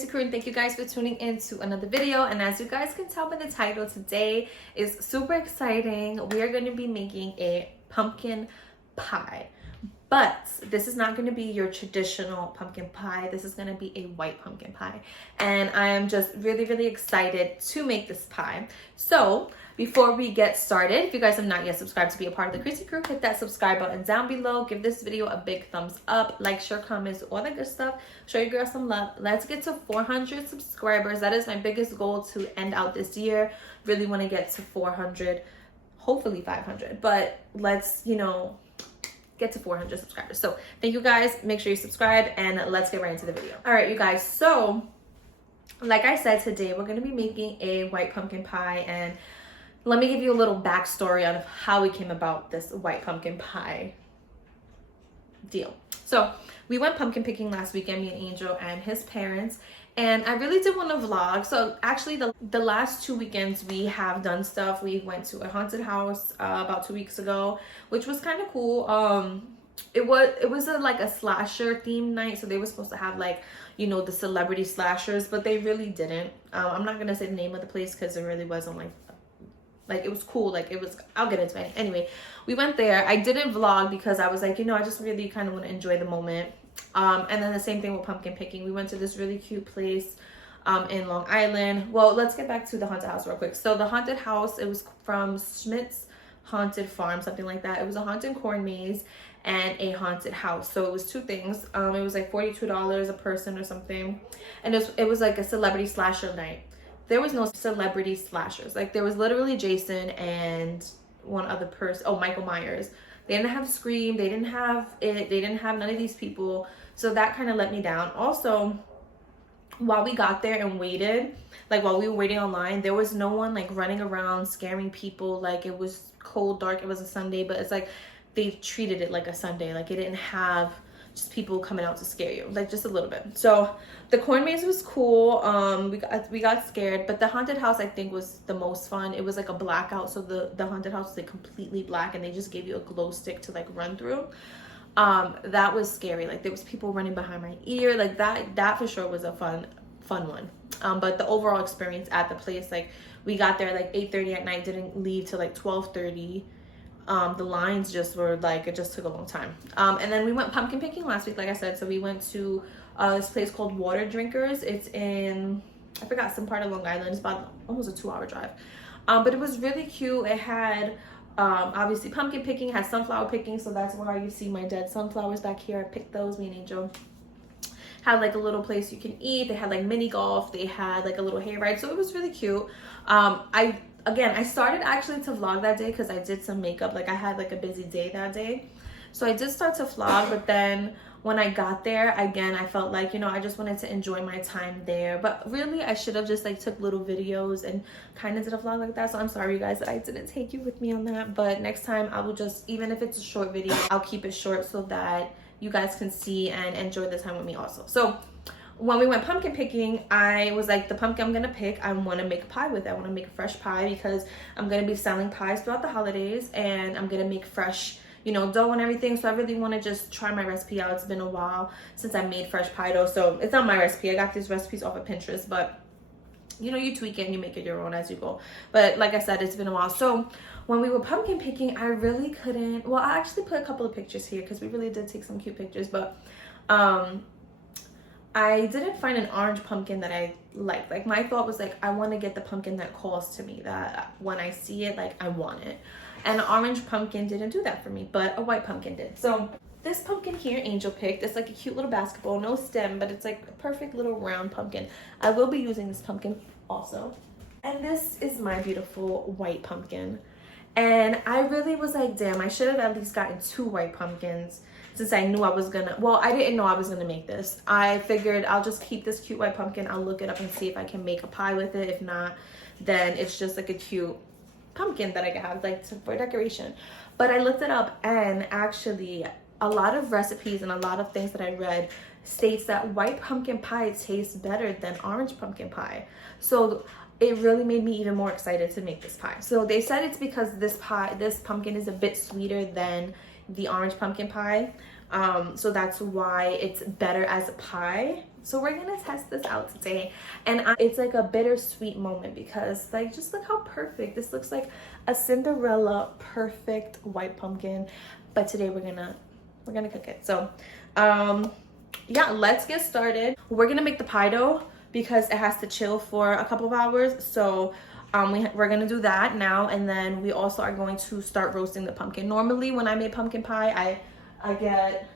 CHRISSY CREW, and thank you guys for tuning in to another video. And as you guys can tell by the title, today is super exciting. We are going to be making a pumpkin pie. But this is not going to be your traditional pumpkin pie. This is going to be a white pumpkin pie. And I am just really excited to make this pie. So before we get started, if you guys have not yet subscribed to be a part of the CHRISSY Crew, hit that subscribe button down below. Give this video a big thumbs up. Like, share, comments, all that good stuff. Show your girl some love. Let's get to 400 subscribers. That is my biggest goal to end out this year. Really want to get to 400, hopefully 500. But let's, get to 400 subscribers. So thank you guys. Make sure you subscribe and let's get right into the video. All right, you guys. So like I said, today we're going to be making a white pumpkin pie, and let me give you a little backstory on how we came about this white pumpkin pie deal. So we went pumpkin picking last weekend, me and Angel and his parents, and I really did want to vlog. So actually the last 2 weekends we have done stuff. We went to a haunted house about 2 weeks ago, which was kind of cool. It was like a slasher themed night, so they were supposed to have like, the celebrity slashers, but they really didn't. I'm not gonna say the name of the place because it really wasn't like it was cool. Like it was, I'll get into it. Anyway, we went there. I didn't vlog because I was like, I just really kind of want to enjoy the moment. And then the same thing with pumpkin picking. We went to this really cute place in Long Island. Well, let's get back to the haunted house real quick. So the haunted house, it was from Schmidt's Haunted Farm, something like that. It was a haunted corn maze and a haunted house. So it was two things. It was like $42 a person or something. And it was like a celebrity slasher night. There was no celebrity slashers. Like there was literally Jason and one other person. Oh, Michael Myers. They didn't have Scream. They didn't have it. They didn't have none of these people. So that kind of let me down. Also, while we got there and waited, like while we were waiting online, there was no one like running around scaring people. Like it was cold, dark. It was a Sunday, but it's like they treated it like a Sunday. Like it didn't have just people coming out to scare you, like just a little bit. So the corn maze was cool. We got scared, but the haunted house I think was the most fun. It was like a blackout, so the haunted house was like completely black, and they just gave you a glow stick to like run through. That was scary. Like there was people running behind my ear. Like that for sure was a fun one. But the overall experience at the place, like we got there like 8:30 at night, didn't leave till like 12:30. The lines just were like, it just took a long time. And then we went pumpkin picking last week, like I said. So we went to this place called Water Drinkers. It's in, I forgot, some part of Long Island. It's about almost a 2-hour drive. But it was really cute. It had obviously pumpkin picking, had sunflower picking. So that's why you see my dead sunflowers back here. I picked those, me and Angel. Had like a little place you can eat. They had like mini golf. They had like a little hayride. So it was really cute. I started actually to vlog that day because I did some makeup. Like I had like a busy day that day. So I did start to vlog, but then when I got there, again, I felt like, I just wanted to enjoy my time there. But really, I should have just like took little videos and kind of did a vlog like that. So I'm sorry, you guys, that I didn't take you with me on that. But next time I will just, even if it's a short video, I'll keep it short so that you guys can see and enjoy the time with me also. So when we went pumpkin picking, I was like, the pumpkin I'm gonna pick, I want to make a pie with. I want to make a fresh pie because I'm gonna be selling pies throughout the holidays, and I'm gonna make fresh, dough and everything. So I really want to just try my recipe out. It's been a while since I made fresh pie dough, so it's not my recipe. I got these recipes off of Pinterest, but you tweak it and you make it your own as you go. But like I said, it's been a while. So when we were pumpkin picking, I really couldn't. Well, I actually put a couple of pictures here because we really did take some cute pictures, but I didn't find an orange pumpkin that I liked. Like my thought was like, I want to get the pumpkin that calls to me, that when I see it, like I want it. And an orange pumpkin didn't do that for me, but a white pumpkin did. So this pumpkin here, Angel picked, it's like a cute little basketball, no stem, but it's like a perfect little round pumpkin. I will be using this pumpkin also. And this is my beautiful white pumpkin. And I really was like, damn, I should have at least gotten 2 white pumpkins, since I knew I was gonna, well, I didn't know I was gonna make this. I figured I'll just keep this cute white pumpkin. I'll look it up and see if I can make a pie with it. If not, then it's just like a cute pumpkin that I can have like for decoration. But I looked it up, and actually a lot of recipes and a lot of things that I read states that white pumpkin pie tastes better than orange pumpkin pie. So it really made me even more excited to make this pie. So they said it's because this pumpkin is a bit sweeter than the orange pumpkin pie. So that's why it's better as a pie So we're gonna test this out today, and it's like a bittersweet moment because like just look how perfect this looks, like a Cinderella perfect white pumpkin. But today we're gonna cook it. So yeah, let's get started. We're gonna make the pie dough because it has to chill for a couple of hours. So we're gonna do that now, and then we also are going to start roasting the pumpkin. Normally when I make pumpkin pie, I get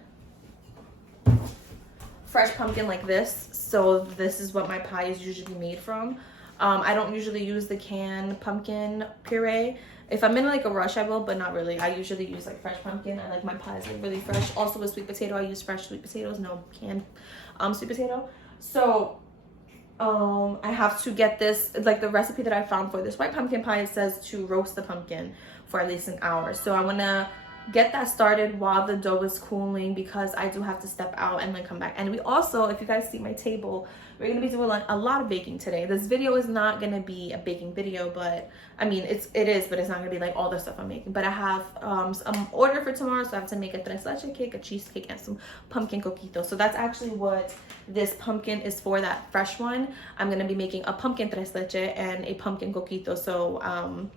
fresh pumpkin like this. So this is what my pie is usually made from. I don't usually use the canned pumpkin puree. If I'm in like a rush, I will, but not really. I usually use like fresh pumpkin. I like my pies like really fresh. Also with sweet potato, I use fresh sweet potatoes, no canned sweet potato. So I have to get this, like the recipe that I found for this white pumpkin pie, it says to roast the pumpkin for at least an hour. So I want to get that started while the dough is cooling because I do have to step out and then come back. And we also, if you guys see my table, we're going to be doing a lot of baking today. This video is not going to be a baking video, but I mean it is, but it's not going to be like all the stuff I'm making. But I have some order for tomorrow, so I have to make a tres leche cake, a cheesecake, and some pumpkin coquitos. So that's actually what this pumpkin is for, that fresh one. I'm going to be making a pumpkin tres leche and a pumpkin coquito. So I'm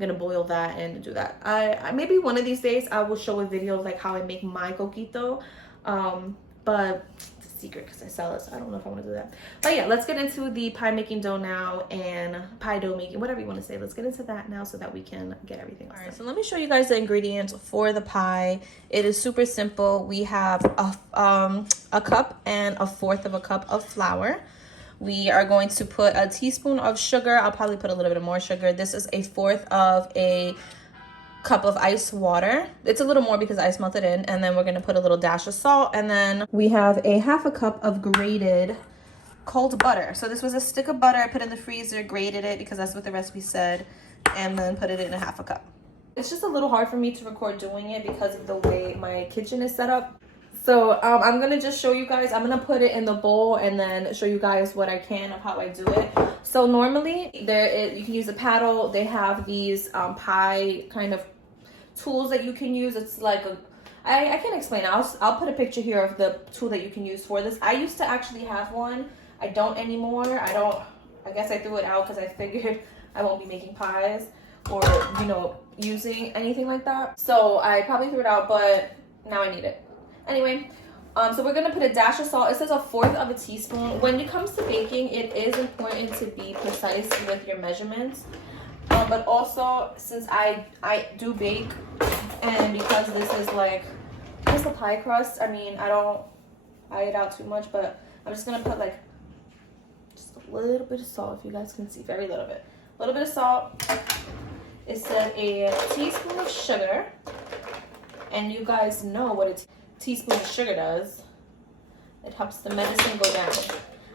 gonna boil that and do that. I maybe one of these days I will show a video of like how I make my coquito, but it's a secret because I sell it, so I don't know if I want to do that. But yeah, let's get into the pie making dough now, and pie dough making, whatever you want to say. Let's get into that now so that we can get everything. All right, so let me show you guys the ingredients for the pie. It is super simple. We have a cup and 1/4 of a cup of flour. We are going to put a teaspoon of sugar. I'll probably put a little bit more sugar. This is 1/4 of a cup of ice water. It's a little more because I melted in. And then we're going to put a little dash of salt. And then we have a 1/2 cup of grated cold butter. So this was a stick of butter. I put in the freezer, grated it because that's what the recipe said. And then put it in a 1/2 cup. It's just a little hard for me to record doing it because of the way my kitchen is set up. So I'm gonna just show you guys. I'm gonna put it in the bowl and then show you guys what I can of how I do it. So normally you can use a paddle. They have these pie kind of tools that you can use. It's like I can't explain. I'll put a picture here of the tool that you can use for this. I used to actually have one. I don't anymore. I guess I threw it out because I figured I won't be making pies or using anything like that. So I probably threw it out, but now I need it. Anyway, so we're going to put a dash of salt. It says 1/4 of a teaspoon. When it comes to baking, it is important to be precise with your measurements. But also, since I do bake, and because this is like just a pie crust, I mean, I don't eye it out too much, but I'm just going to put like just a little bit of salt, if you guys can see, very little bit. A little bit of salt. It said a teaspoon of sugar, and you guys know what it's teaspoon of sugar does. It helps the medicine go down.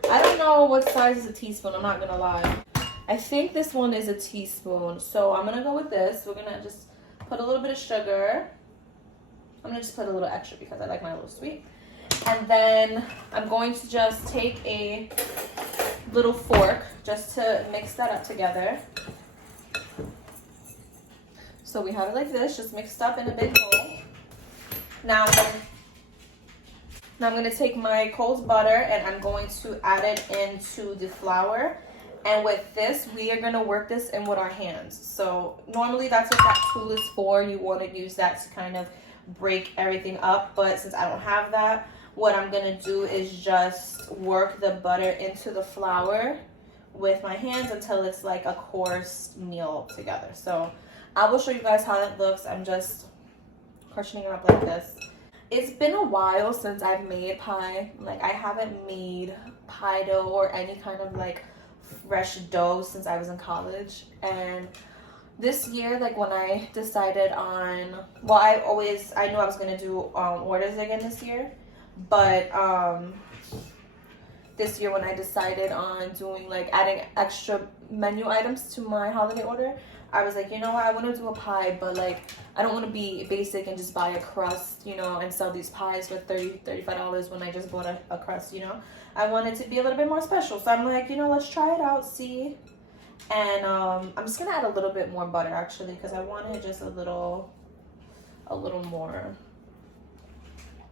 I don't know what size is a teaspoon, I'm not gonna lie. I think this one is a teaspoon, so I'm gonna go with this. We're gonna just put a little bit of sugar. I'm gonna just put a little extra because I like mine a little sweet. And then I'm going to just take a little fork just to mix that up together. So we have it like this, just mixed up in a big bowl. Now I'm going to take my cold butter and I'm going to add it into the flour. And with this, we are going to work this in with our hands. So normally that's what that tool is for. You want to use that to kind of break everything up. But since I don't have that, what I'm going to do is just work the butter into the flour with my hands until it's like a coarse meal together. So I will show you guys how that looks. I'm just crushing it up like this. It's been a while since I've made pie. Like, I haven't made pie dough or any kind of like fresh dough since I was in college. And this year, like when I decided on, well, I knew I was gonna do orders again this year, but this year when I decided on doing like adding extra menu items to my holiday order, I was like, you know what, I want to do a pie, but like I don't want to be basic and just buy a crust, and sell these pies for $35 when I just bought a crust, I want it to be a little bit more special. So I'm like, let's try it out, see. And I'm just gonna add a little bit more butter actually, because I want it just a little more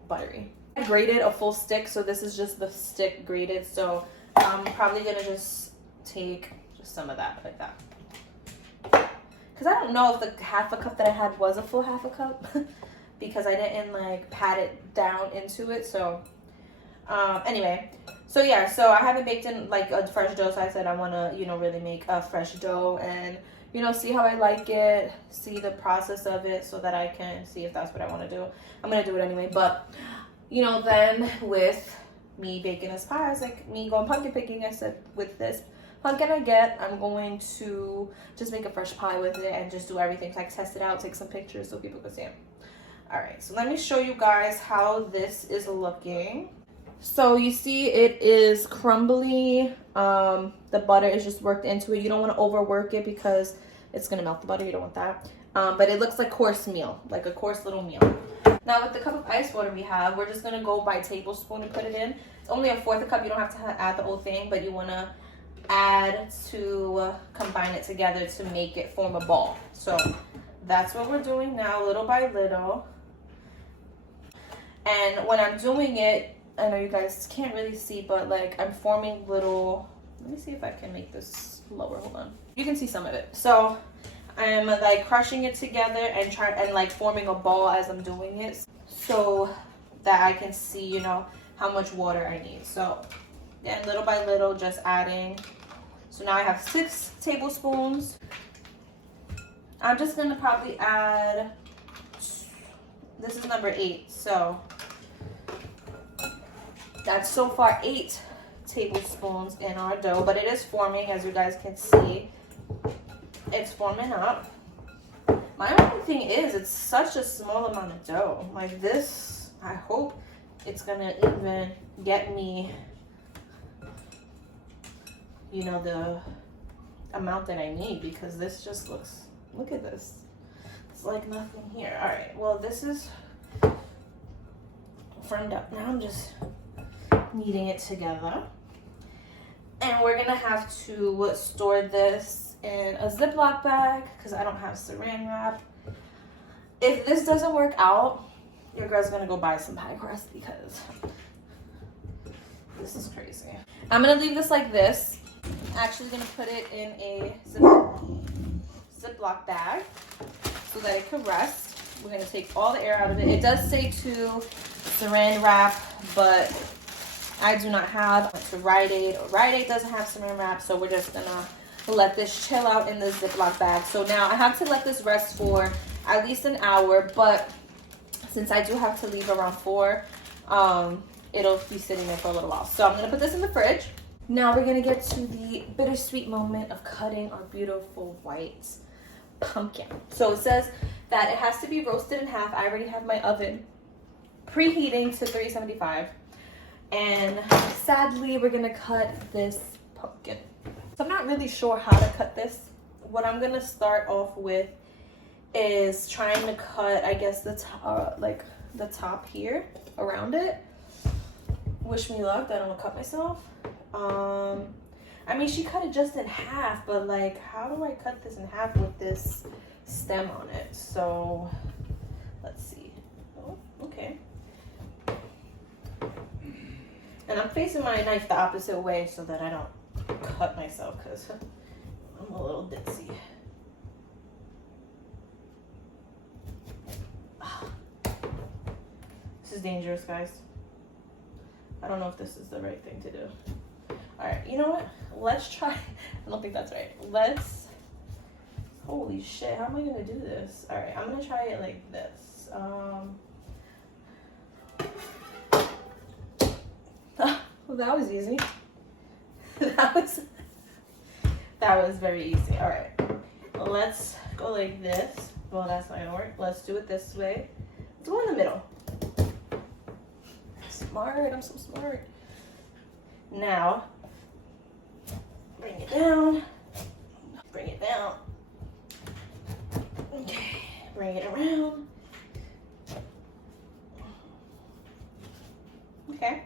buttery. I grated a full stick, so this is just the stick grated. So I'm probably gonna just take just some of that, like that. Because I don't know if the half a cup that I had was a full half a cup because I didn't like pat it down into it. So anyway, so yeah, so I haven't baked in like a fresh dough, so I said I want to, you know, really make a fresh dough and, you know, see how I like it, see the process of it so that I can see if that's what I want to do. I'm going to do it anyway, but, you know, then with me baking this pie, it's like me going pumpkin picking. I said with this pumpkin I get, I'm going to just make a fresh pie with it and just do everything. So I can test it out, take some pictures so people can see it. All right, so let me show you guys how this is looking. So you see it is crumbly. The butter is just worked into it. You don't want to overwork it because it's going to melt the butter. You don't want that. But it looks like coarse meal, like a coarse little meal. Now with the cup of ice water we have, we're just going to go by tablespoon and put it in. It's only 1/4 cup. You don't have to add the whole thing, but you want to add to combine it together to make it form a ball. So that's what we're doing now, little by little. And when I'm doing it, I know you guys can't really see, but like I'm forming little, let me see if I can make this lower, hold on. You can see some of it. So I'm like crushing it together and like forming a ball as I'm doing it so that I can see, you know, how much water I need. So then little by little, just adding. So now I have 6 tablespoons. I'm just gonna probably add, this is number 8, so that's so far 8 tablespoons in our dough, but it is forming, as you guys can see. It's forming up. My only thing is, it's such a small amount of dough. Like this, I hope it's gonna even get me, you know, the amount that I need, because this just looks, look at this. It's like nothing here. All right, well, this is firmed up. Now I'm just kneading it together. And we're gonna have to store this in a Ziploc bag because I don't have saran wrap. If this doesn't work out, your girl's gonna go buy some pie crust because this is crazy. I'm gonna leave this like this. I'm actually gonna put it in a Ziploc bag so that it can rest. We're gonna take all the air out of it. It does say to saran wrap, but I do not have to Rite Aid, or Rite Aid doesn't have saran wrap, so we're just gonna let this chill out in the Ziploc bag. So now I have to let this rest for at least an hour, but since I do have to leave around 4, it'll be sitting there for a little while. So I'm gonna put this in the fridge. Now we're gonna get to the bittersweet moment of cutting our beautiful white pumpkin. So it says that it has to be roasted in half. I already have my oven preheating to 375. And sadly, we're gonna cut this pumpkin. So I'm not really sure how to cut this. What I'm gonna start off with is trying to cut, I guess, the top, like the top here around it. Wish me luck. I don't want to cut myself. I mean, she cut it just in half, but like, how do I cut this in half with this stem on it? So let's see. Oh, okay. And I'm facing my knife the opposite way so that I don't cut myself because I'm a little ditzy. This is dangerous, guys. I don't know if this is the right thing to do. All right, you know what? Let's try. I don't think that's right. Let's, holy shit, how am I gonna do this? All right, I'm gonna try it like this. Well, that was easy. that was very easy. All right, let's go like this. Well, that's not gonna work. Let's do it this way. Let's go in the middle. Smart, I'm so smart. Now, bring it down. Bring it down. Okay, bring it around. Okay,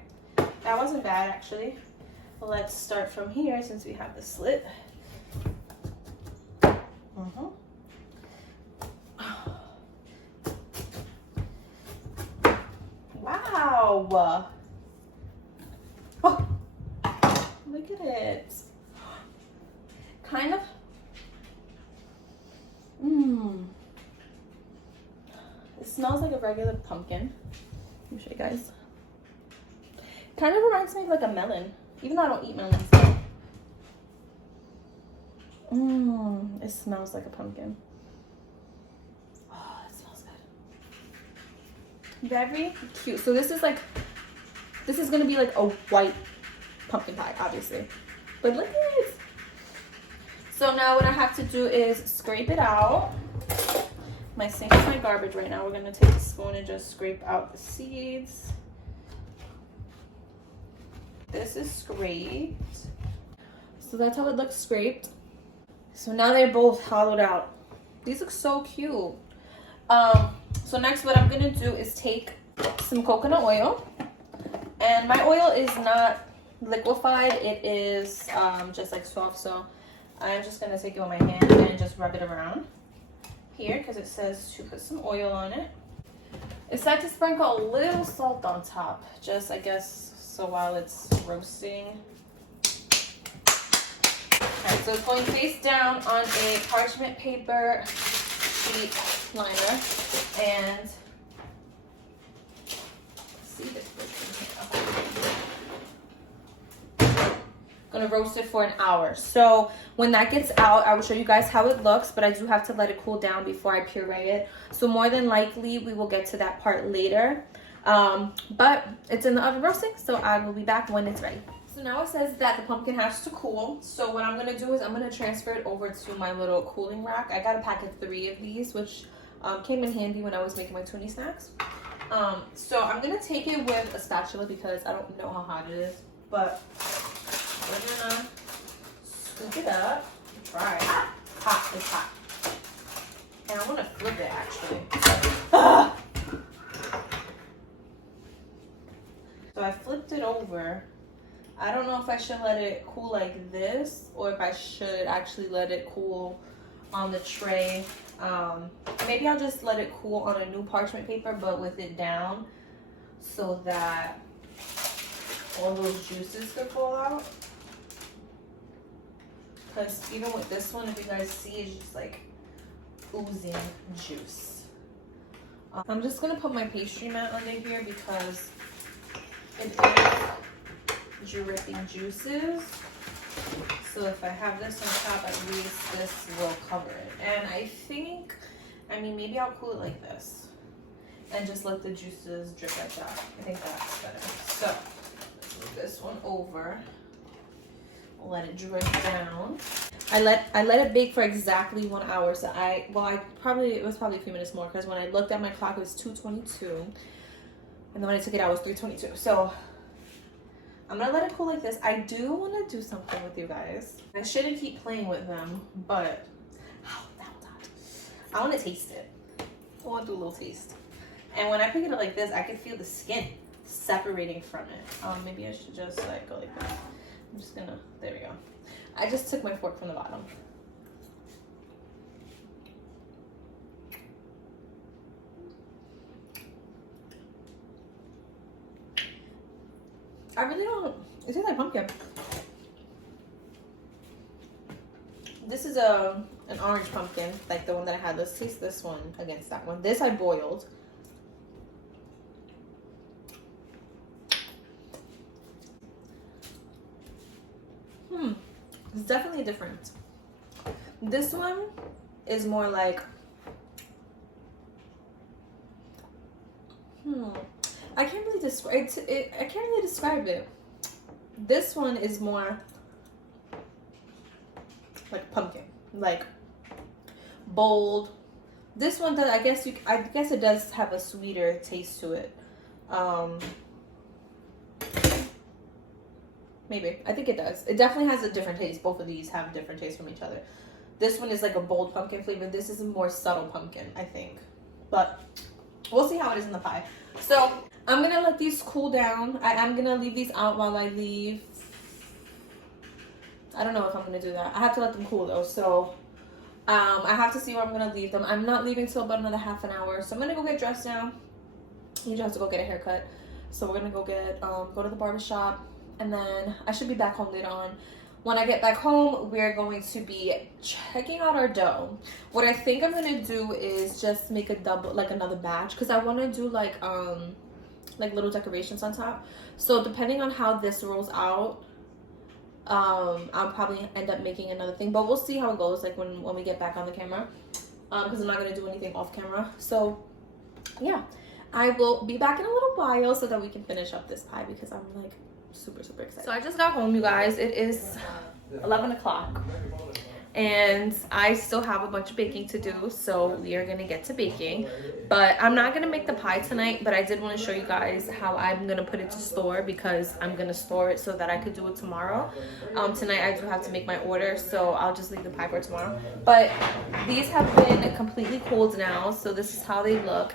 that wasn't bad actually. Let's start from here since we have the slit. Wow. Oh, look at it. Kind of. It smells like a regular pumpkin. Let me show you guys. Kind of reminds me of like a melon, even though I don't eat melons. It smells like a pumpkin. Oh, it smells good. Very cute. So this is gonna be like a white pumpkin pie, obviously. But look at it. So now what I have to do is scrape it out. My sink is my garbage right now. We're gonna take a spoon and just scrape out the seeds. This is scraped. So that's how it looks scraped. So now they're both hollowed out. These look so cute. So next what I'm gonna do is take some coconut oil. And my oil is not liquefied. It is just like soft. So I'm just gonna take it with my hand and just rub it around here because it says to put some oil on it. It's time to sprinkle a little salt on top, just I guess so while it's roasting. Alright, so it's going face down on a parchment paper sheet liner, and see this gonna roast it for an hour. So when that gets out, I will show you guys how it looks, but I do have to let it cool down before I puree it. So more than likely we will get to that part later. But it's in the oven roasting, so I will be back when it's ready. So now it says that the pumpkin has to cool. So what I'm gonna do is I'm gonna transfer it over to my little cooling rack. I got a pack of 3 of these, which came in handy when I was making my toonie snacks. So I'm gonna take it with a spatula because I don't know how hot it is, but we're gonna scoop it up. Try it. Hot, it's hot. And I wanna flip it actually. So I flipped it over. I don't know if I should let it cool like this or if I should actually let it cool on the tray. Maybe I'll just let it cool on a new parchment paper but with it down so that all those juices could fall out. Because even with this one, if you guys see, it's just like oozing juice. I'm just going to put my pastry mat under here because it is dripping juices. So if I have this on top, at least this will cover it. And I think, maybe I'll cool it like this and just let the juices drip like that. I think that's better. So let's move this one over. Let it drip down. I let it bake for exactly 1 hour. So it was probably a few minutes more because when I looked at my clock it was 2:22, and then when I took it out it was 3:22. So I'm gonna let it cool like this. I do want to do something with you guys. I shouldn't keep playing with them, but I want to taste it. I want to do a little taste. And when I pick it up like this, I can feel the skin separating from it. Maybe I should just like go like this. I'm just gonna, there we go. I just took my fork from the bottom. I really don't, it tastes like pumpkin. This is an orange pumpkin, like the one that I had. Let's taste this one against that one. This I boiled. It's definitely different. This one is more like, I can't really describe it. I can't really describe it. This one is more like pumpkin, like bold. This one does, I guess it does have a sweeter taste to it. Maybe. I think it does. It definitely has a different taste. Both of these have a different taste from each other. This one is like a bold pumpkin flavor. This is a more subtle pumpkin, I think. But we'll see how it is in the pie. So I'm going to let these cool down. I am going to leave these out while I leave. I don't know if I'm going to do that. I have to let them cool though. So I have to see where I'm going to leave them. I'm not leaving till about another half an hour. So I'm going to go get dressed now. You just have to go get a haircut. So we're gonna go go to the barber shop, and then I should be back home later on. When I get back home, we're going to be checking out our dough. What I think I'm gonna do is just make a double, like another batch, because I want to do like little decorations on top. So depending on how this rolls out, I'll probably end up making another thing, but we'll see how it goes, like when we get back on the camera, because I'm not gonna do anything off camera. So yeah, I will be back in a little while so that we can finish up this pie, because I'm like super excited. So I just got home, you guys. It is 11 o'clock and I still have a bunch of baking to do, so we are gonna get to baking. But I'm not gonna make the pie tonight, but I did want to show you guys how I'm gonna put it to store, because I'm gonna store it so that I could do it tomorrow. Tonight I do have to make my order, so I'll just leave the pie for tomorrow. But these have been completely cooled now, so this is how they look,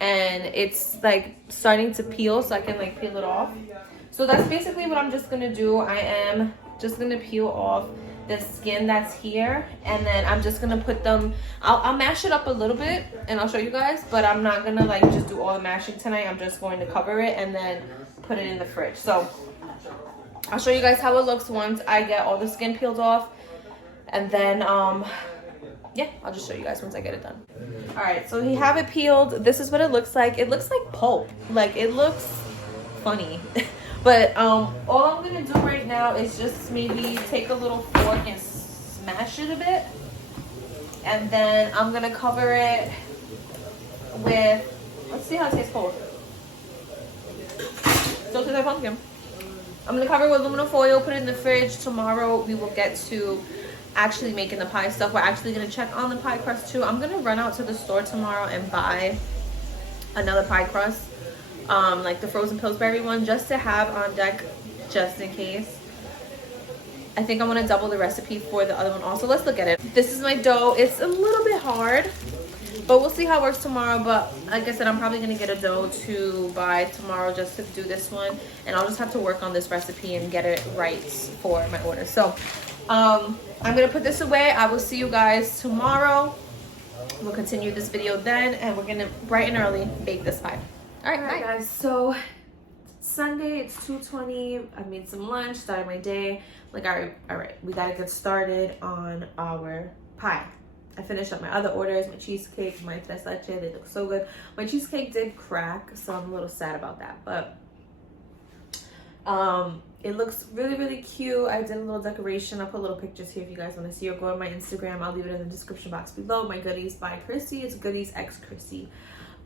and it's like starting to peel, so I can like peel it off. So that's basically what I'm just gonna do. I am just gonna peel off the skin that's here, and then I'm just gonna put them, I'll mash it up a little bit and I'll show you guys, but I'm not gonna like just do all the mashing tonight. I'm just going to cover it and then put it in the fridge. So I'll show you guys how it looks once I get all the skin peeled off, and then yeah, I'll just show you guys once I get it done. All right, so we have it peeled. This is what it looks like. It looks like pulp, like it looks funny. But all I'm gonna do right now is just maybe take a little fork and smash it a bit, and then I'm gonna cover it with, let's see how it tastes cold. So to the pumpkin. I'm gonna cover it with aluminum foil, put it in the fridge. Tomorrow we will get to actually making the pie stuff. We're actually gonna check on the pie crust too. I'm gonna run out to the store tomorrow and buy another pie crust. Like the frozen Pillsbury one, just to have on deck, just in case. I think I want to double the recipe for the other one also. Let's look at it. This is my dough. It's a little bit hard, but we'll see how it works tomorrow. But like I said, I'm probably going to get a dough to buy tomorrow just to do this one, and I'll just have to work on this recipe and get it right for my order. So I'm going to put this away. I will see you guys tomorrow. We'll continue this video then, and we're going to bright and early bake this pie. All right, guys, so Sunday, it's 2:20. I made some lunch, started my day. Like, all right, we gotta get started on our pie. I finished up my other orders, my cheesecake, my tres leche. They look so good. My cheesecake did crack, so I'm a little sad about that, but it looks really cute. I did a little decoration. I'll put little pictures here if you guys want to see, or go on my Instagram. I'll leave it in the description box below. My goodies by Chrissy. It's goodies x Chrissy.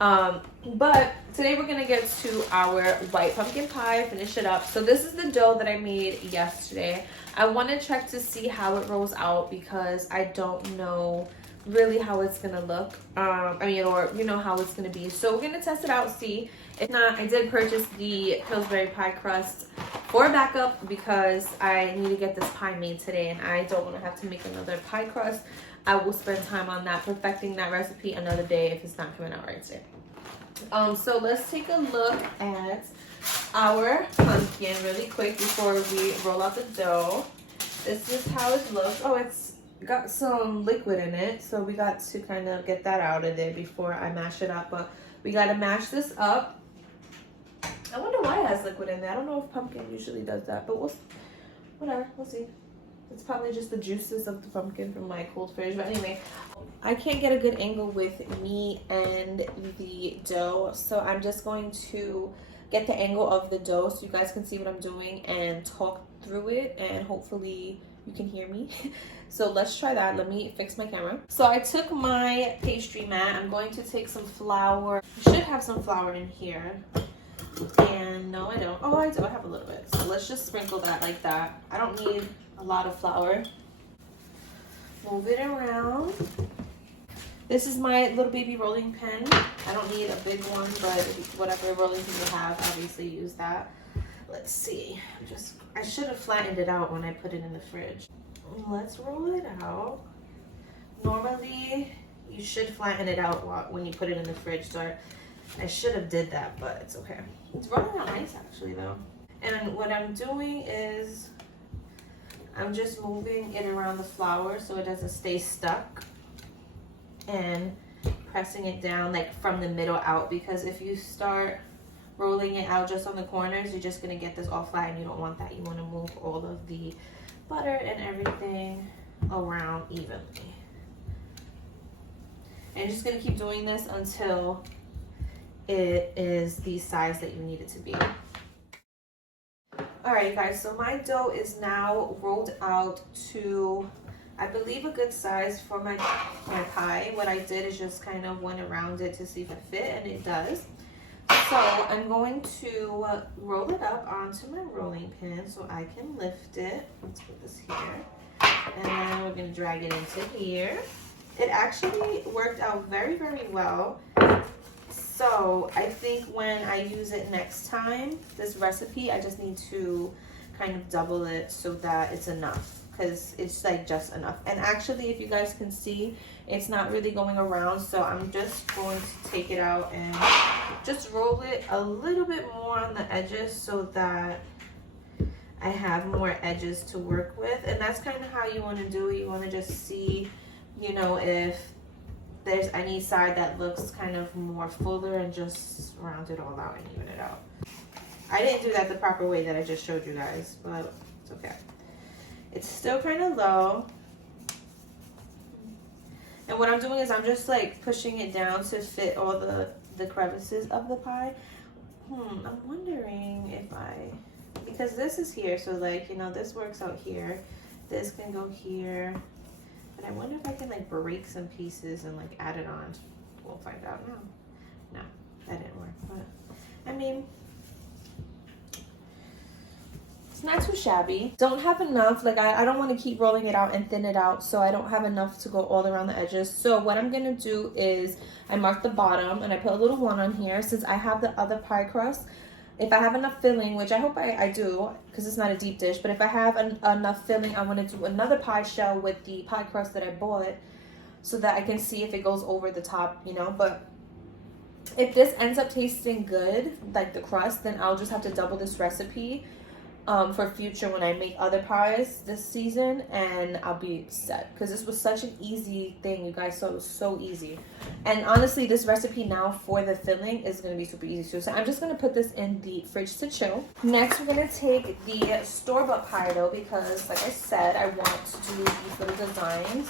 But today we're gonna get to our white pumpkin pie, finish it up. So this is the dough that I made yesterday. I want to check to see how it rolls out, because I don't know really how it's gonna look. I mean, or you know how it's gonna be. So we're gonna test it out, see. If not, I did purchase the Pillsbury pie crust for backup, because I need to get this pie made today, and I don't want to have to make another pie crust. I will spend time on that, perfecting that recipe another day if it's not coming out right today. So let's take a look at our pumpkin really quick before we roll out the dough. This is how it looks. Oh, it's got some liquid in it, so we got to kind of get that out of there before I mash it up. But we got to mash this up. I wonder why it has liquid in there. I don't know if pumpkin usually does that, but whatever, we'll see. It's probably just the juices of the pumpkin from my cold fridge. But anyway, I can't get a good angle with me and the dough, so I'm just going to get the angle of the dough so you guys can see what I'm doing and talk through it, and hopefully you can hear me. So let's try that. Let me fix my camera. So I took my pastry mat. I'm going to take some flour. I should have some flour in here. And no, I don't. Oh, I do. I have a little bit. So let's just sprinkle that like that. I don't need a lot of flour. Move it around. This is my little baby rolling pin. I don't need a big one, but whatever rolling pin you have, obviously use that. Let's see. I should have flattened it out when I put it in the fridge. Let's roll it out. Normally, you should flatten it out when you put it in the fridge. So I should have did that, but it's okay. It's rolling out nice actually though. And what I'm doing is I'm just moving it around the flour so it doesn't stay stuck, and pressing it down like from the middle out, because if you start rolling it out just on the corners, you're just gonna get this all flat, and you don't want that. You want to move all of the butter and everything around evenly. And you're just gonna keep doing this until it is the size that you need it to be. All right, guys, so my dough is now rolled out to, I believe, a good size for my pie. What I did is just kind of went around it to see if it fit, and it does. So I'm going to roll it up onto my rolling pin so I can lift it. Let's put this here. And then we're gonna drag it into here. It actually worked out very, very well. So I think when I use it next time, this recipe, I just need to kind of double it so that it's enough, because it's like just enough. And actually, if you guys can see, it's not really going around, so I'm just going to take it out and just roll it a little bit more on the edges so that I have more edges to work with. And that's kind of how you want to do it. You want to just see, you know, if there's any side that looks kind of more fuller, and just round it all out and even it out. I didn't do that the proper way that I just showed you guys, but it's okay. It's still kind of low. And what I'm doing is I'm just like pushing it down to fit all the crevices of the pie. I'm wondering if because this is here, so like, you know, this works out here. This can go here. But I wonder if I can like break some pieces and like add it on. We'll find out. No, that didn't work. But I mean, it's not too shabby. Don't have enough, like I don't want to keep rolling it out and thin it out, so I don't have enough to go all around the edges. So what I'm gonna do is I mark the bottom and I put a little one on here, since I have the other pie crust. If I have enough filling, which I hope I do, because it's not a deep dish, but if I have enough filling, I want to do another pie shell with the pie crust that I bought, so that I can see if it goes over the top, you know. But if this ends up tasting good, like the crust, then I'll just have to double this recipe for future when I make other pies this season, and I'll be set, because this was such an easy thing, you guys. So it was so easy. And honestly, this recipe now for the filling is going to be super easy too. So I'm just going to put this in the fridge to chill. Next, we're going to take the store-bought pie dough, because like I said, I want to do these little designs.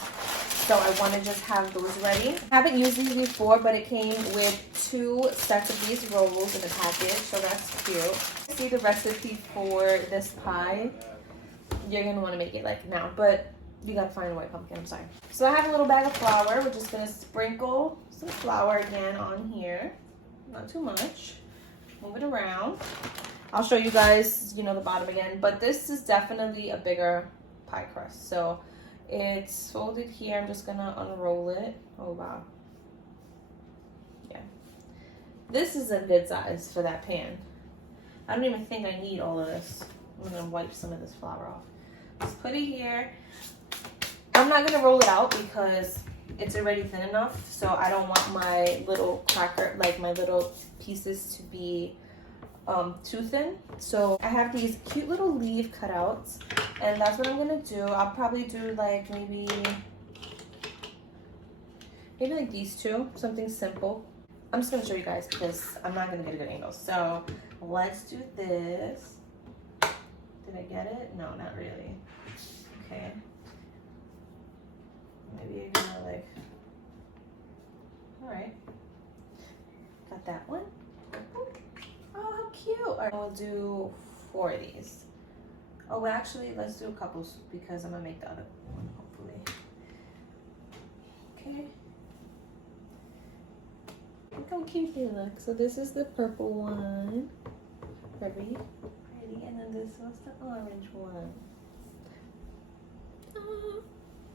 So I want to just have those ready. I haven't used these before, but it came with 2 sets of these rolls in the package, so that's cute. See the recipe for this pie, you're going to want to make it like now, but you got to find a white pumpkin, I'm sorry. So I have a little bag of flour. We're just going to sprinkle some flour again on here. Not too much. Move it around. I'll show you guys, you know, the bottom again, but this is definitely a bigger pie crust. So it's folded here. I'm just gonna unroll it. Oh wow. Yeah. This is a good size for that pan. I don't even think I need all of this. I'm gonna wipe some of this flour off. Just put it here. I'm not gonna roll it out because it's already thin enough. So I don't want my little cracker, like my little pieces, to be too thin. So I have these cute little leaf cutouts, and that's what I'm gonna do. I'll probably do like maybe like these 2, something simple. I'm just gonna show you guys because I'm not gonna get a good angle. So let's do this. Did I get it? No, not really. Okay. Maybe I'm gonna like, all right. Got that one. Oh, how cute. All right, we'll do 4 of these. Oh, actually, let's do a couple because I'm gonna make the other one, hopefully. Okay. Look how cute they look. So this is the purple one. Pretty. And then this one's the orange one.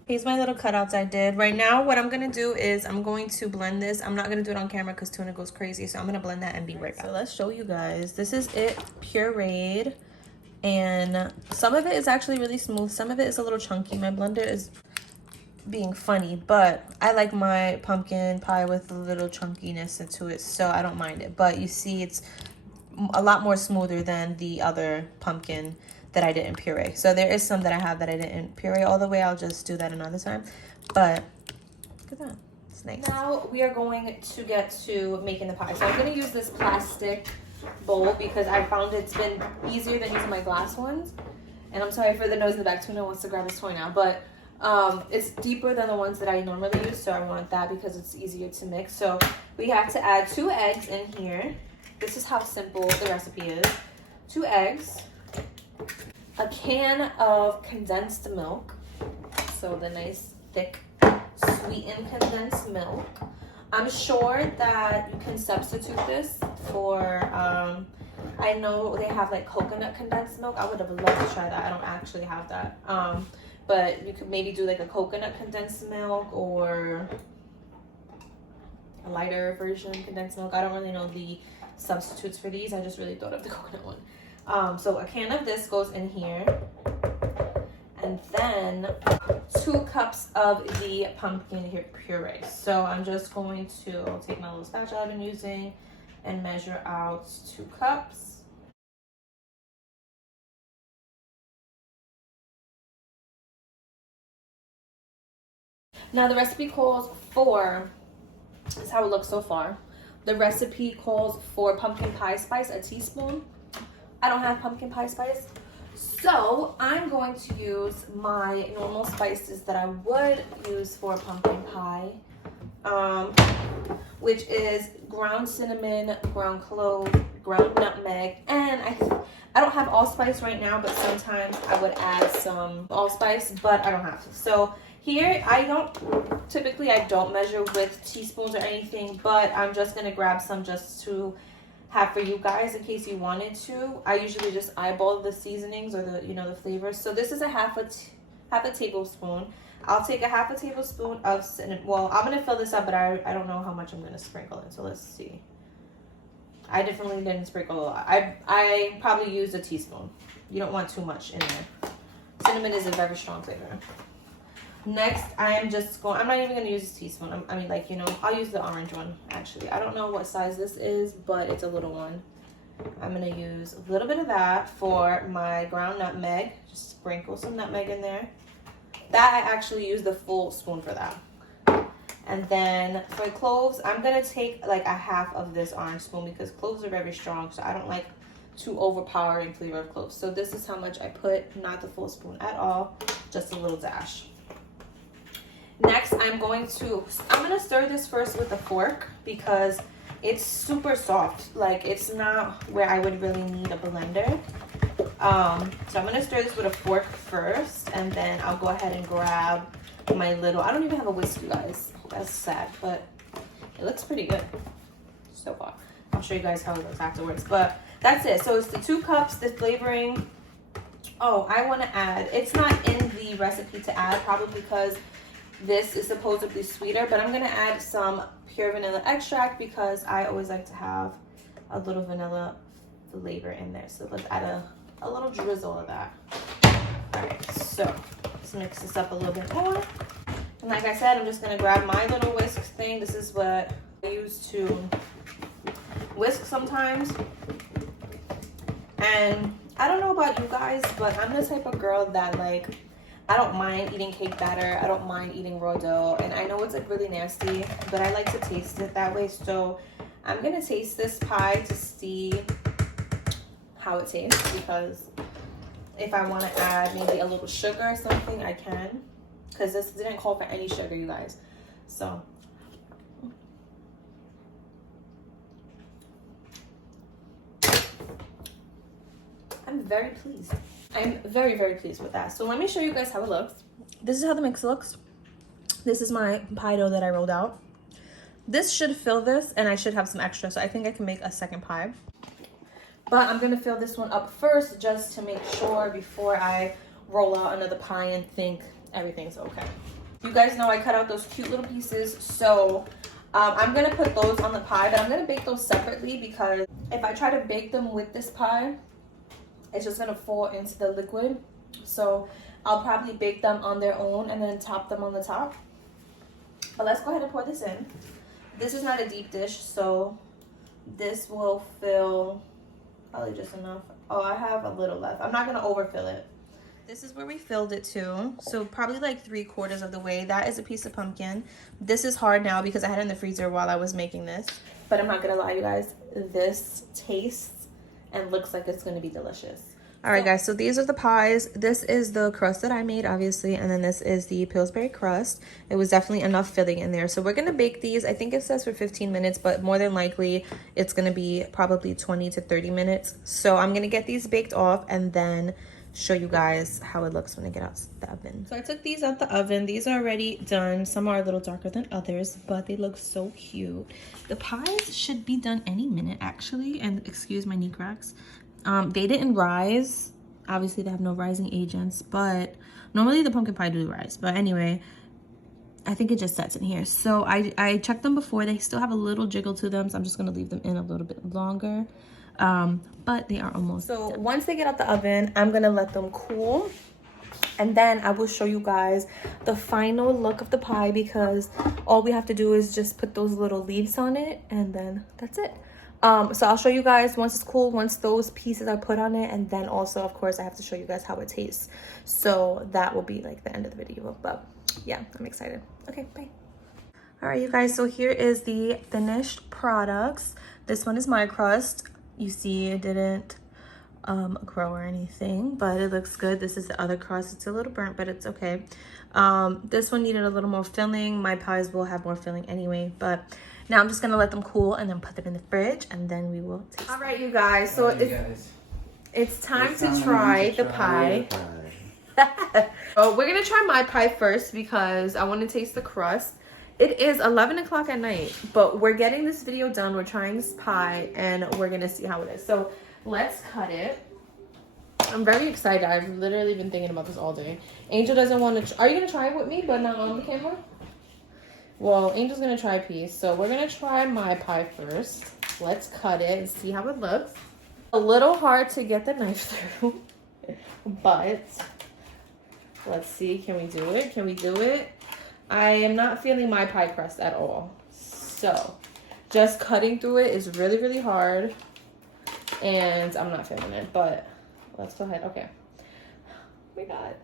Here's my little cutouts I did. Right now, what I'm gonna do is I'm going to blend this. I'm not gonna do it on camera because Tuna goes crazy. So I'm gonna blend that and be right back. So let's show you guys. This is it pureed. And some of it is actually really smooth. Some of it is a little chunky. My blender is being funny, but I like my pumpkin pie with a little chunkiness into it, so I don't mind it. But you see, it's a lot more smoother than the other pumpkin that I didn't puree. So there is some that I have that I didn't puree all the way. I'll just do that another time. But look at that. It's nice. Now we are going to get to making the pie. So I'm going to use this plastic bowl because I found it's been easier than using my glass ones. And I'm sorry for the nose in the back. Tuna wants to grab his toy now, but it's deeper than the ones that I normally use, so I want that because it's easier to mix. So we have to add 2 eggs in here. This is how simple the recipe is. 2 eggs, a can of condensed milk, so the nice thick sweetened condensed milk. I'm sure that you can substitute this for I know they have like coconut condensed milk. I would have loved to try that. I don't actually have that. But you could maybe do like a coconut condensed milk or a lighter version condensed milk. I don't really know the substitutes for these. I just really thought of the coconut one. So a can of this goes in here. And then 2 cups of the pumpkin puree. So I'm just going to take my little spatula I've been using and measure out 2 cups. Now the recipe calls for, this is how it looks so far. The recipe calls for pumpkin pie spice, a teaspoon. I don't have pumpkin pie spice. So I'm going to use my normal spices that I would use for pumpkin pie, which is ground cinnamon, ground clove, ground nutmeg, and I don't have allspice right now, but sometimes I would add some allspice, but I don't have to. So here I don't measure with teaspoons or anything, but I'm just gonna grab some just to have for you guys in case you wanted to. I usually just eyeball the seasonings or the flavors. So this is a half a tablespoon. I'll take a half a tablespoon of cinnamon. Well, I'm gonna fill this up, but I don't know how much I'm gonna sprinkle in. So let's see. I definitely didn't sprinkle a lot. I probably used a teaspoon. You don't want too much in there. Cinnamon is a very strong flavor. Next, I'm not even gonna use this teaspoon. I'll use the orange one, actually. I don't know what size this is, but it's a little one. I'm gonna use a little bit of that for my ground nutmeg. Just sprinkle some nutmeg in there. That I actually use the full spoon for that. And then for cloves, I'm gonna take like a half of this orange spoon because cloves are very strong, so I don't like too overpowering flavor of cloves. So this is how much I put, not the full spoon at all, just a little dash. Next, I'm gonna stir this first with a fork because it's super soft. Like, it's not where I would really need a blender. So I'm gonna stir this with a fork first, and then I'll go ahead and grab my little, I don't even have a whisk, you guys. That's sad, but it looks pretty good so far. I'll show you guys how it looks afterwards, but that's it. So it's the 2 cups, the flavoring. Oh, I wanna add, it's not in the recipe to add, probably because this is supposedly sweeter, but I'm gonna add some pure vanilla extract because I always like to have a little vanilla flavor in there. So let's add a little drizzle of that. All right, so let's mix this up a little bit more. And like I said, I'm just gonna grab my little whisk thing. This is what I use to whisk sometimes. And I don't know about you guys, but I'm the type of girl that I don't mind eating cake batter. I don't mind eating raw dough. And I know it's really nasty, but I like to taste it that way. So I'm gonna taste this pie to see how it tastes, because if I want to add maybe a little sugar or something, I can, because this didn't call for any sugar, you guys. So I'm very pleased. I'm very, very pleased with that. So let me show you guys how it looks. This is how the mix looks. This is my pie dough that I rolled out. This should fill this, and I should have some extra, so I think I can make a second pie. But I'm gonna fill this one up first just to make sure before I roll out another pie and think everything's okay. You guys know I cut out those cute little pieces, so I'm gonna put those on the pie, but I'm gonna bake those separately because if I try to bake them with this pie, it's just gonna fall into the liquid. So I'll probably bake them on their own and then top them on the top. But let's go ahead and pour this in. This is not a deep dish, so this will fill probably just enough. Oh, I have a little left. I'm not gonna overfill it. This is where we filled it to. So probably like 3/4 of the way. That is a piece of pumpkin. This is hard now because I had it in the freezer while I was making this. but I'm not gonna lie, you guys, this tastes and looks like it's gonna be delicious. All right, guys, so these are the pies. This is the crust that I made, obviously, and then this is the Pillsbury crust. It was definitely enough filling in there. So we're gonna bake these. I think it says for 15 minutes, but more than likely it's gonna be probably 20 to 30 minutes. So I'm gonna get these baked off and then show you guys how it looks when I get out the oven. So I took these out the oven. These are already done. Some are a little darker than others, but they look so cute. The pies should be done any minute, actually, and excuse my knee cracks. They didn't rise. Obviously, they have no rising agents, but normally the pumpkin pie do rise. But anyway, I think it just sets in here. So I checked them before. They still have a little jiggle to them, so I'm just going to leave them in a little bit longer. But they are almost done. Once they get out the oven, I'm going to let them cool. And then I will show you guys the final look of the pie, because all we have to do is just put those little leaves on it, and then that's it. So I'll show you guys once it's cool, once those pieces are put on it, and then also, of course, I have to show you guys how it tastes. So that will be like the end of the video, but yeah, I'm excited. Okay, bye. All right, you guys, so here is the finished products. This one is my crust. You see it didn't grow or anything, but it looks good. This is the other crust. It's a little burnt, but it's okay. This one needed a little more filling. My pies will have more filling anyway, but now I'm just gonna let them cool and then put them in the fridge, and then we will taste. All right, you guys, so it's time to try the pie. Oh, we're gonna try my pie first because I want to taste the crust. It is 11 o'clock at night, but we're getting this video done. We're trying this pie and we're gonna see how it is. So let's cut it. I'm very excited. I've literally been thinking about this all day. Angel doesn't want to. Are you gonna try it with me, but not on the camera? Well, Angel's gonna try a piece, so we're gonna try my pie first. Let's cut it and see how it looks. A little hard to get the knife through, but let's see. Can we do it? Can we do it? I am not feeling my pie crust at all, so just cutting through it is really, really hard, and I'm not feeling it, but let's go ahead. Okay. Oh my God.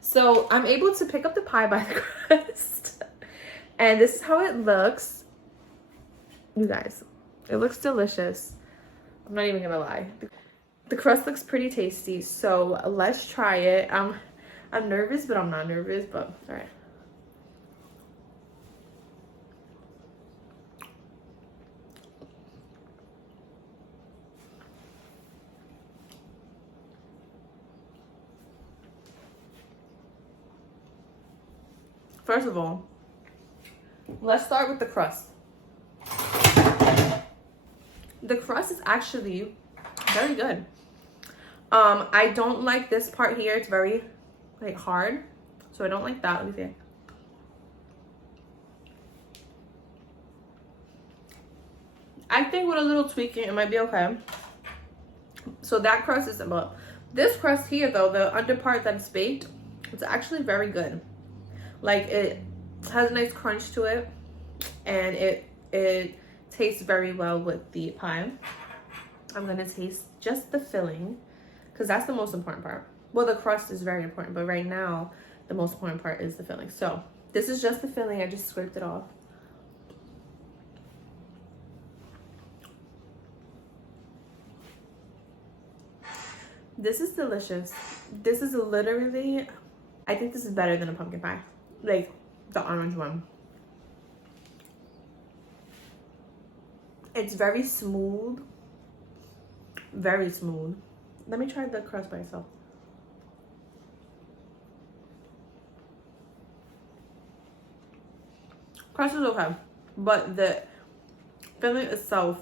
So I'm able to pick up the pie by the crust. And this is how it looks. You guys, it looks delicious. I'm not even gonna lie. The crust looks pretty tasty, so let's try it. I'm nervous, but I'm not nervous, but all right. First of all, let's start with the crust. The crust is actually very good. I don't like this part here. It's very like hard, so I don't like that. Let me see. I think with a little tweaking, it might be okay. So that crust is about. This crust here, though, the under part that's baked, it's actually very good. Like, it has a nice crunch to it, and it tastes very well with the pie. I'm gonna taste just the filling, because that's the most important part. Well, the crust is very important, but right now the most important part is the filling. So this is just the filling. I just scraped it off. This is delicious. This is literally, I think this is better than a pumpkin pie, like the orange one. It's very smooth. Very smooth. Let me try the crust by itself. Crust is okay, but the filling itself,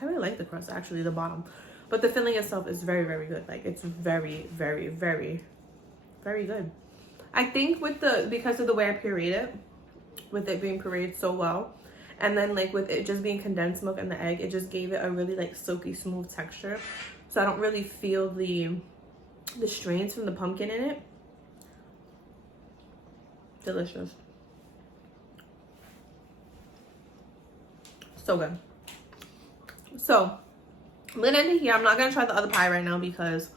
I really like the crust, actually, the bottom, but the filling itself is very, very good. Like, it's very, very, very, very good. I think with because of the way I pureed it, with it being pureed so well, and then like with it just being condensed milk and the egg, it just gave it a really like silky smooth texture, so I don't really feel the strains from the pumpkin in it. Delicious. So good. So I'm gonna end it here. I'm not gonna try the other pie right now because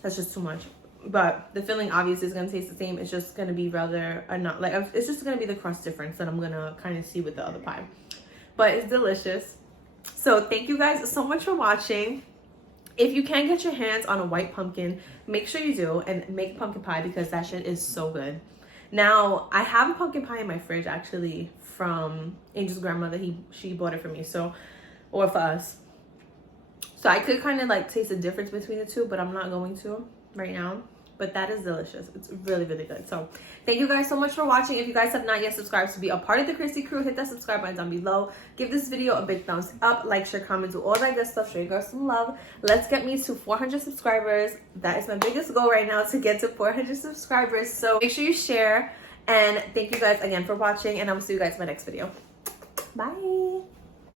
that's just too much. but the filling obviously is gonna taste the same. It's just gonna be rather not like, it's just gonna be the crust difference that I'm gonna kind of see with the other pie, but it's delicious. So thank you guys so much for watching. If you can get your hands on a white pumpkin, make sure you do, and make pumpkin pie, because that shit is so good. Now, I have a pumpkin pie in my fridge actually from Angel's grandmother. She bought it for me, so, or for us. So I could kind of like taste the difference between the two, but I'm not going to right now. But that is delicious. It's really, really good. So thank you guys so much for watching. If you guys have not yet subscribed to be a part of the CHRISSY crew, hit that subscribe button down below. Give this video a big thumbs up, like, share, comment, do all that good stuff. Show your girls some love. Let's get me to 400 subscribers. That is my biggest goal right now, to get to 400 subscribers. So make sure you share. And thank you guys again for watching, and I will see you guys in my next video. Bye.